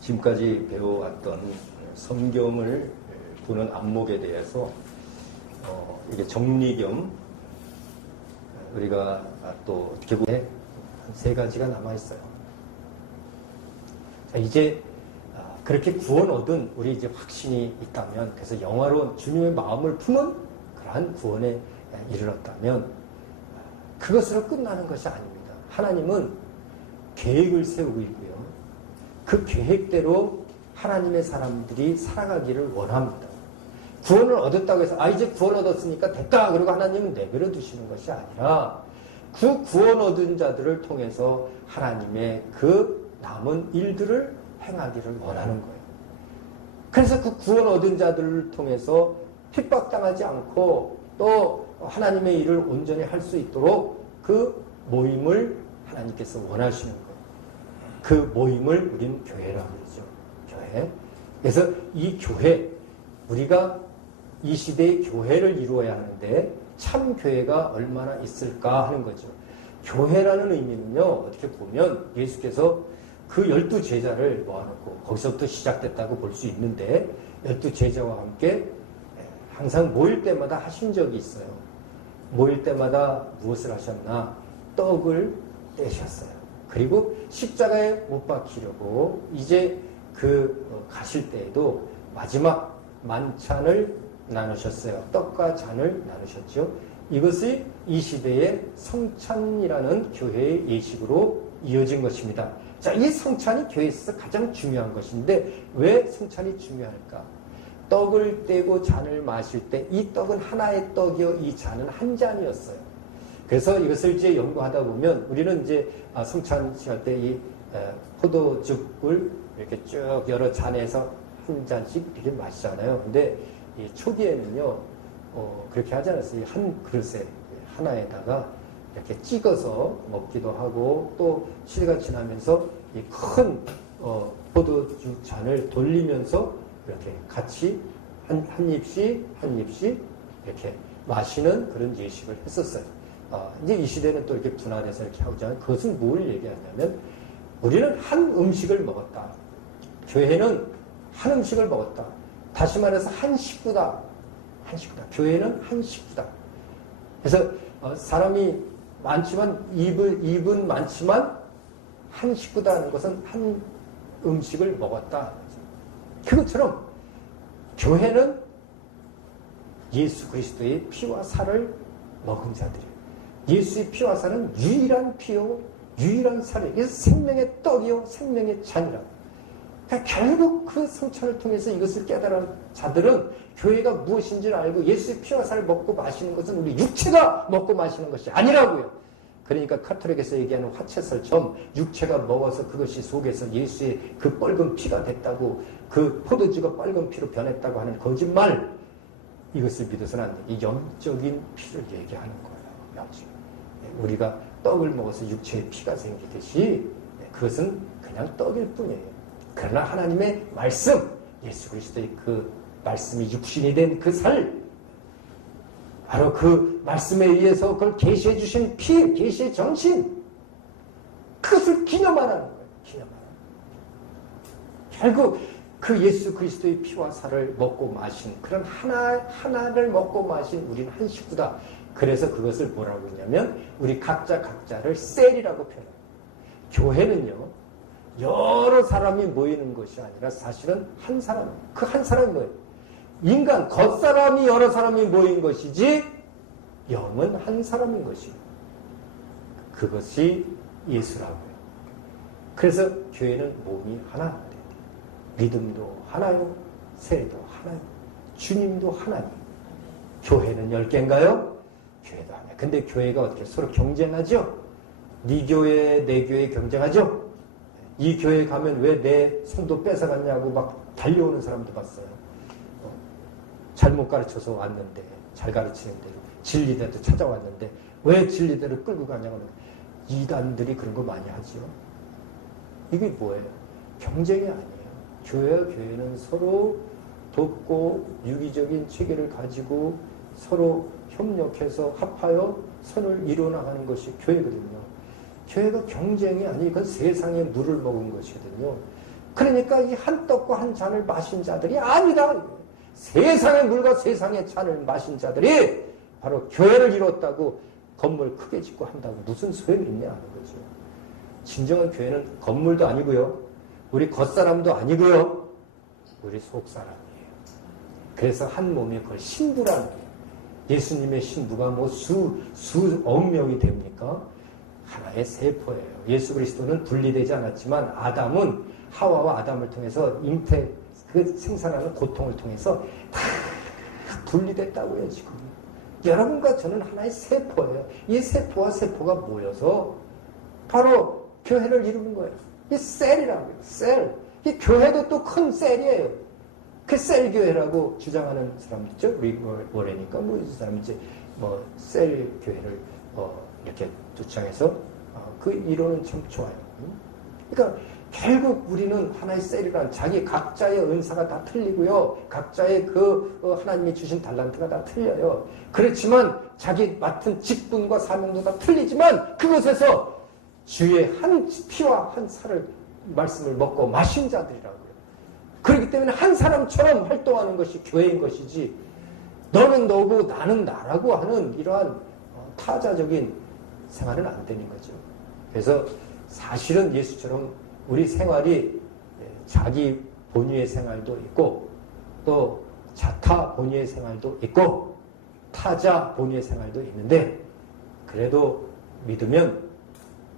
지금까지 배워왔던 성경을 보는 안목에 대해서 이게 정리 겸 우리가 또 결국에 한 세 가지가 남아있어요. 자, 이제 그렇게 구원 얻은 우리 이제 확신이 있다면, 그래서 영화로 주님의 마음을 품은 그러한 구원에 이르렀다면 그것으로 끝나는 것이 아닙니다. 하나님은 계획을 세우고 있고요. 그 계획대로 하나님의 사람들이 살아가기를 원합니다. 구원을 얻었다고 해서 이제 구원 얻었으니까 됐다 그러고 하나님은 내버려 두시는 것이 아니라 그 구원 얻은 자들을 통해서 하나님의 그 남은 일들을 행하기를 원하는 거예요. 그래서 그 구원 얻은 자들을 통해서 핍박당하지 않고 또 하나님의 일을 온전히 할 수 있도록 그 모임을 하나님께서 원하시는 거예요. 그 모임을 우리는 교회라고 그러죠. 교회. 그래서 이 교회, 우리가 이 시대의 교회를 이루어야 하는데 참 교회가 얼마나 있을까 하는 거죠. 교회라는 의미는요, 어떻게 보면 예수께서 그 12제자를 모아놓고 거기서부터 시작됐다고 볼 수 있는데 12제자와 함께 항상 모일 때마다 하신 적이 있어요. 모일 때마다 무엇을 하셨나? 떡을 떼셨어요. 그리고 십자가에 못 박히려고 이제 가실 때에도 마지막 만찬을 나누셨어요. 떡과 잔을 나누셨죠. 이것이 이 시대의 성찬이라는 교회의 예식으로 이어진 것입니다. 자, 이 성찬이 교회에 있어서 가장 중요한 것인데 왜 성찬이 중요할까? 떡을 떼고 잔을 마실 때 이 떡은 하나의 떡이요, 이 잔은 한 잔이었어요. 그래서 이것을 이제 연구하다 보면 우리는 이제 성찬 할 때 이 포도즙을 이렇게 쭉 여러 잔에서 한 잔씩 이렇게 마시잖아요. 근데 이 초기에는요, 그렇게 하지 않았어요. 한 그릇에 하나에다가 이렇게 찍어서 먹기도 하고 또 시대가 지나면서 이 큰 포도주 잔을 돌리면서 이렇게 같이 한 입씩 이렇게 마시는 그런 예식을 했었어요. 이제 이 시대는 또 이렇게 분화돼서 이렇게 하잖아요. 그것은 뭘 얘기하냐면 우리는 한 음식을 먹었다. 교회는 한 음식을 먹었다. 다시 말해서 한 식구다. 한 식구다. 교회는 한 식구다. 그래서 사람이 많지만 입은 많지만 한 식구다는 것은 한 음식을 먹었다. 그것처럼 교회는 예수 그리스도의 피와 살을 먹은 자들이에요. 예수의 피와 살은 유일한 피요, 유일한 살이에요. 그래서 생명의 떡이요, 생명의 잔이라고. 그러니까 결국 그 성찬을 통해서 이것을 깨달은 자들은 교회가 무엇인지를 알고 예수의 피와 살을 먹고 마시는 것은 우리 육체가 먹고 마시는 것이 아니라고요. 그러니까 카톨릭에서 얘기하는 화채설처럼 육체가 먹어서 그것이 속에서 예수의 그 뻘건 피가 됐다고, 그 포도주가 빨간 피로 변했다고 하는 거짓말, 이것을 믿어서는 안 돼. 이 영적인 피를 얘기하는 거예요. 영적. 우리가 떡을 먹어서 육체의 피가 생기듯이 그것은 그냥 떡일 뿐이에요. 그러나 하나님의 말씀, 예수 그리스도의 그 말씀이 육신이 된 그 살, 바로 그 말씀에 의해서 그걸 계시해 주신 피, 계시의 정신, 그것을 기념하라는 거예요. 기념하라. 결국 그 예수 그리스도의 피와 살을 먹고 마신, 그런 하나를 먹고 마신 우리는 한 식구다. 그래서 그것을 뭐라고 했냐면 우리 각자를 셀이라고 표현해요. 교회는요, 여러 사람이 모이는 것이 아니라 사실은 한 사람, 그 한 사람이 뭐예요? 인간, 겉사람이 여러 사람이 모인 것이지 영은 한 사람인 것이에요. 그것이 예수라고요. 그래서 교회는 몸이 하나. 믿음도 하나요, 세례도 하나요, 주님도 하나요. 교회는 10개인가요? 교회도 하나요. 근데 교회가 어떻게 서로 경쟁하죠? 네 교회, 내 교회 경쟁하죠? 이 교회 가면 왜 내 성도 뺏어갔냐고 막 달려오는 사람도 봤어요. 잘못 가르쳐서 왔는데, 잘 가르치는데, 진리대로 찾아왔는데 왜 진리대로 끌고 가냐고. 이단들이 그런 거 많이 하죠. 이게 뭐예요? 경쟁이 아니에요. 교회와 교회는 서로 돕고 유기적인 체계를 가지고 서로 협력해서 합하여 선을 이루어나가는 것이 교회거든요. 교회가 경쟁이 아니고 그건 세상에 물을 먹은 것이거든요. 그러니까 이 한 떡과 한 잔을 마신 자들이 아니다. 세상의 물과 세상의 잔을 마신 자들이 바로 교회를 이뤘다고 건물 크게 짓고 한다고 무슨 소용이 있냐 하는 거죠. 진정한 교회는 건물도 아니고요. 우리 겉사람도 아니고요. 우리 속사람이에요. 그래서 한 몸에 그걸 신부라는 거예요. 예수님의 신부가 뭐 수억 명이 됩니까? 하나의 세포예요. 예수 그리스도는 분리되지 않았지만 아담은 하와와 아담을 통해서 그 생산하는 고통을 통해서 다 분리됐다고요, 지금. 여러분과 저는 하나의 세포예요. 이 세포와 세포가 모여서 바로 교회를 이루는 거예요. 이 셀이라고요, 셀. 이 교회도 또 큰 셀이에요. 그 셀교회라고 주장하는 사람 있죠? 우리 뭐래니까, 이 사람이 이제 셀 교회를 이렇게 주장해서 그 이론은 참 좋아요. 그러니까 결국 우리는 하나의 셀이란 자기 각자의 은사가 다 틀리고요. 각자의 하나님이 주신 달란트가 다 틀려요. 그렇지만 자기 맡은 직분과 사명도 다 틀리지만 그것에서 주의 한 피와 한 살을 말씀을 먹고 마신 자들이라고요. 그렇기 때문에 한 사람처럼 활동하는 것이 교회인 것이지 너는 너고 나는 나라고 하는 이러한 타자적인 생활은 안 되는 거죠. 그래서 사실은 예수처럼 우리 생활이 자기 본위의 생활도 있고 또 자타 본위의 생활도 있고 타자 본위의 생활도 있는데 그래도 믿으면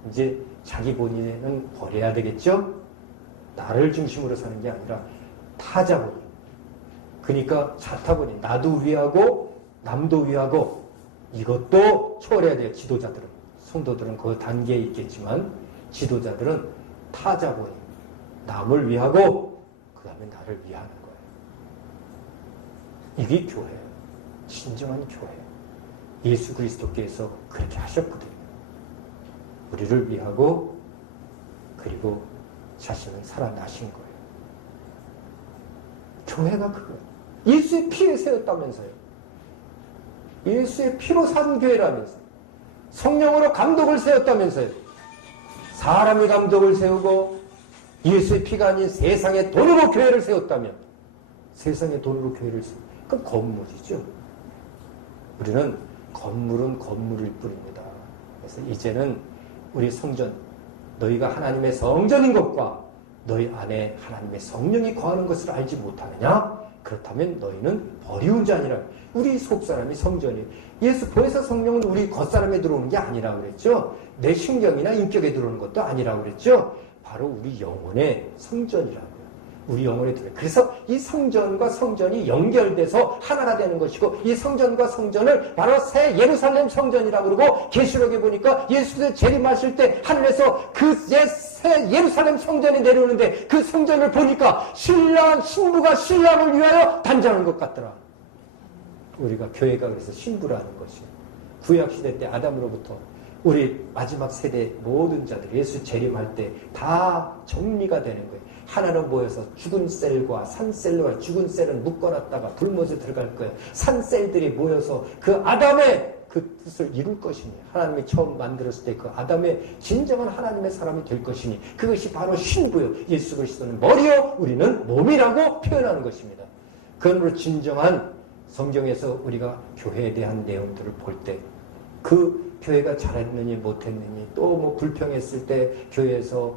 이제 자기 본위는 버려야 되겠죠? 나를 중심으로 사는 게 아니라 타자 본위. 그러니까 자타 본위. 나도 위하고 남도 위하고 이것도 초월해야 돼요. 지도자들은. 성도들은 그 단계에 있겠지만 지도자들은 타자 본위. 남을 위하고 그 다음에 나를 위하는 거예요. 이게 교회예요. 진정한 교회. 예수 그리스도께서 그렇게 하셨거든요. 우리를 위하고 그리고 자신은 살아나신 거예요. 교회가 그거예요. 예수의 피에 세웠다면서요. 예수의 피로 산 교회라면서요. 성령으로 감독을 세웠다면서요. 사람이 감독을 세우고 예수의 피가 아닌 세상의 돈으로 교회를 세웠다면 세상의 돈으로 교회를 세우고 그건 건물이죠. 우리는 건물은 건물일 뿐입니다. 그래서 이제는 우리 성전 너희가 하나님의 성전인 것과 너희 안에 하나님의 성령이 거하는 것을 알지 못하느냐? 그렇다면 너희는 버리운 자니라. 우리 속사람이 성전이 예수 보혜사 성령은 우리 겉사람에 들어오는 게 아니라고 그랬죠. 내 신경이나 인격에 들어오는 것도 아니라고 그랬죠. 바로 우리 영혼의 성전이라고요. 우리 영혼에 들어요. 그래서 이 성전과 성전이 연결돼서 하나가 되는 것이고 이 성전과 성전을 바로 새 예루살렘 성전이라고 그러고 계시록에 보니까 예수께서 재림하실 때 하늘에서 그 새 예루살렘 성전이 내려오는데 그 성전을 보니까 신부가 신랑을 위하여 단장한 것 같더라. 우리가 교회가 그래서 신부라는 것이 구약시대 때 아담으로부터 우리 마지막 세대 모든 자들이 예수 재림할 때 다 정리가 되는 거예요. 하나로 모여서 죽은 셀과 산셀과 죽은 셀은 묶어놨다가 불못에 들어갈 거예요. 산셀들이 모여서 그 아담의 그 뜻을 이룰 것이니 하나님이 처음 만들었을 때 그 아담의 진정한 하나님의 사람이 될 것이니 그것이 바로 신부요. 예수 그리스도는 머리요 우리는 몸이라고 표현하는 것입니다. 그러므로 진정한 성경에서 우리가 교회에 대한 내용들을 볼 때 그 교회가 잘했느니 못했느니 또 뭐 불평했을 때 교회에서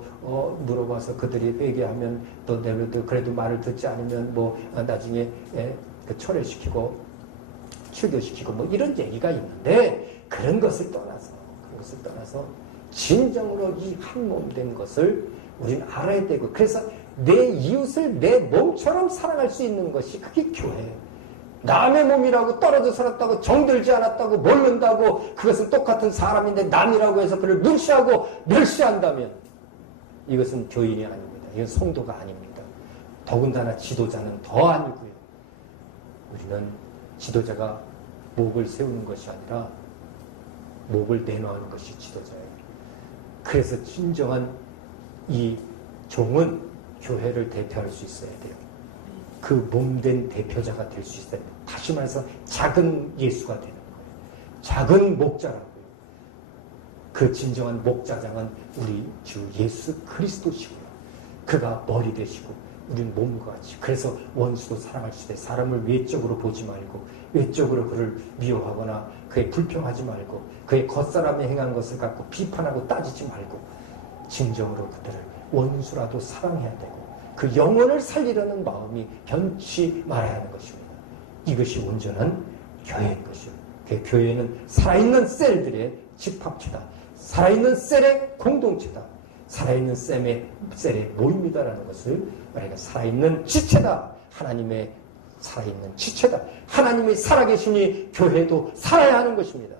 물어봐서 그들이 회개하면 또 내려도 그래도 말을 듣지 않으면 뭐 나중에 그 철회시키고 출교시키고 뭐 이런 얘기가 있는데 그런 것을 떠나서 진정으로 이 한 몸 된 것을 우리는 알아야 되고 그래서 내 이웃을 내 몸처럼 사랑할 수 있는 것이 그게 교회예요. 남의 몸이라고 떨어져 살았다고 정들지 않았다고 모른다고 그것은 똑같은 사람인데 남이라고 해서 그를 무시하고 멸시한다면 이것은 교인이 아닙니다. 이건 성도가 아닙니다. 더군다나 지도자는 더 아니고요. 우리는 지도자가 목을 세우는 것이 아니라 목을 내놓는 것이 지도자예요. 그래서 진정한 이 종은 교회를 대표할 수 있어야 돼요. 그 몸된 대표자가 될 수 있어야 돼요. 다시 말해서 작은 예수가 되는 거예요. 작은 목자라고요. 그 진정한 목자장은 우리 주 예수 그리스도시고요. 그가 머리 되시고 우리는 몸과 같이. 그래서 원수도 사랑하시되 사람을 외적으로 보지 말고 외적으로 그를 미워하거나 그에 불평하지 말고 그의 겉사람에 행한 것을 갖고 비판하고 따지지 말고 진정으로 그들을 원수라도 사랑해야 되고 그 영혼을 살리려는 마음이 변치 말아야 하는 것입니다. 이것이 온전한 교회인 것이요. 그 교회는 살아있는 셀들의 집합체다. 살아있는 셀의 공동체다. 살아있는 셀의 모임이다라는 것을 우리가 살아있는 지체다. 하나님의 살아있는 지체다. 하나님이 살아계시니 교회도 살아야 하는 것입니다.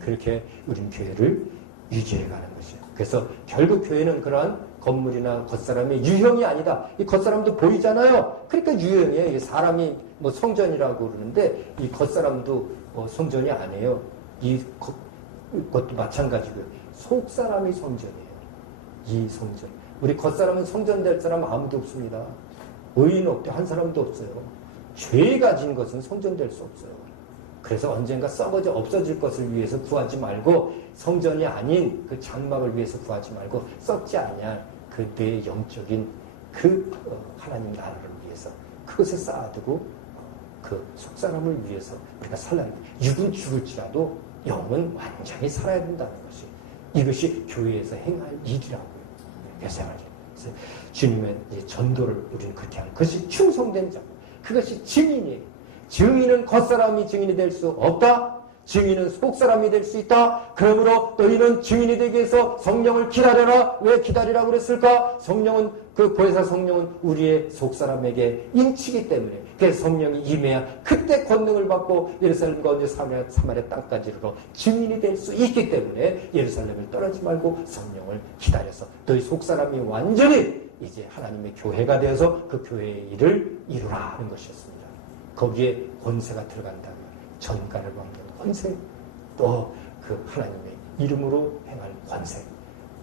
그렇게 우린 교회를 유지해가는 것이에요. 그래서 결국 교회는 그러한 건물이나 겉사람의 유형이 아니다. 이 겉사람도 보이잖아요. 그러니까 유형이에요. 이 사람이 뭐 성전이라고 그러는데 이 겉사람도 성전이 아니에요. 이것도 마찬가지고요. 속사람이 성전이에요. 이 성전. 우리 겉사람은 성전 될 사람 아무도 없습니다. 의인 없대 한 사람도 없어요. 죄 가진 것은 성전 될 수 없어요. 그래서 언젠가 썩어져 없어질 것을 위해서 구하지 말고 성전이 아닌 그 장막을 위해서 구하지 말고 썩지 않냐 그 내 영적인 그 하나님 나라를 위해서 그것을 쌓아두고 그 속사람을 위해서 우리가 살아야 합니다. 육은 죽을지라도 영은 완전히 살아야 된다는 것이 이것이 교회에서 행할 일이라고요. 그래서 주님의 전도를 우리는 그렇게 하는 그것이 충성된 자 그것이 증인이에요. 증인은 겉사람이 증인이 될 수 없다. 증인은 속사람이 될 수 있다. 그러므로 너희는 증인이 되기 위해서 성령을 기다려라. 왜 기다리라고 그랬을까? 성령은 그 보혜사 성령은 우리의 속사람에게 인치기 때문에 그래서 성령이 임해야 그때 권능을 받고 예루살렘과 언제 사마리아 땅까지 이르러 증인이 될 수 있기 때문에 예루살렘을 떠나지 말고 성령을 기다려서 너희 속사람이 완전히 이제 하나님의 교회가 되어서 그 교회의 일을 이루라 하는 것이었습니다. 거기에 권세가 들어간다면 전가를 받는 권세, 또 그 하나님의 이름으로 행할 권세,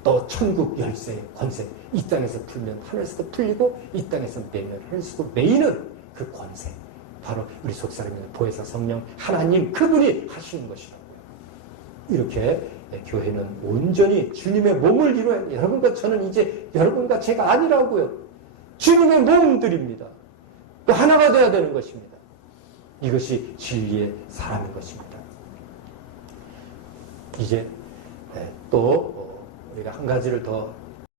또 천국 열쇠의 권세, 이 땅에서 풀면 하늘에서도 풀리고 이 땅에서 매면 하늘에서도 매이는 그 권세, 바로 우리 속사람인 보혜사 성령 하나님 그분이 하시는 것이라고요. 이렇게 교회는 온전히 주님의 몸을 이루어야 여러분과 저는 이제 여러분과 제가 아니라고요. 주님의 몸들입니다. 또 하나가 되어야 되는 것입니다. 이것이 진리의 사람인 것입니다. 이제 또 우리가 한 가지를 더